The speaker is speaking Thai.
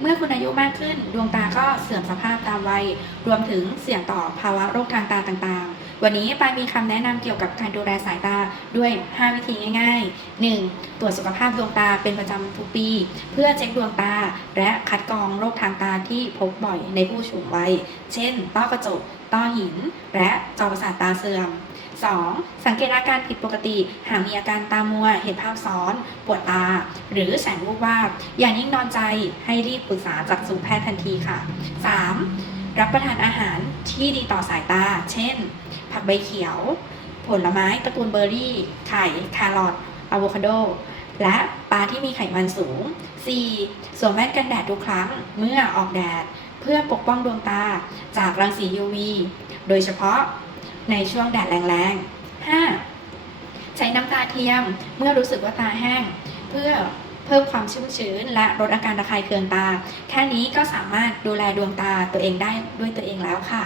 เมื่อคุณอายุมากขึ้น ดวงตาก็เสื่อมสภาพตามวัย รวมถึงเสี่ยงต่อภาวะโรคทางตาต่างๆ วันนี้ปายมีคำแนะนำเกี่ยวกับการดูแลสายตาด้วย 5 วิธีง่ายๆ 1. ตรวจสุขภาพดวงตาเป็นประจำทุกปี เพื่อเช็คดวงตา และคัดกรองโรคทางตาที่พบบ่อยในผู้สูงวัย เช่น ต้อกระจก ต้อหิน และจอประสาทตาเสื่อม 2. สังเกตอาการผิดปกติ หากมีอาการตามัว เห็นภาพซ้อน ปวดตา หรือแสงวูบวาบ อย่านิ่งนอนใจ ให้รีบปรึกษาจักษุแพทย์ทันทีค่ะ 3. รับประทานอาหารที่ดีต่อสายตา เช่น ผักใบเขียว ผลไม้ตระกูลเบอร์รี่ ไข่แครอทอะโวคาโด และปลาที่มีไขมันสูง 4. สวมแว่นกันแดดทุกครั้งเมื่อออกแดด เพื่อปกป้องดวงตาจากรังสี UV โดยเฉพาะในช่วงแดดแรงๆ 5. ใช้น้ำตาเทียมเมื่อรู้สึกว่าตาแห้ง เพื่อ เพิ่มความชุ่มชื้น และลดอาการระคายเคืองตา แค่นี้ก็สามารถดูแลดวงตาตัวเองได้ด้วยตัวเองแล้วค่ะ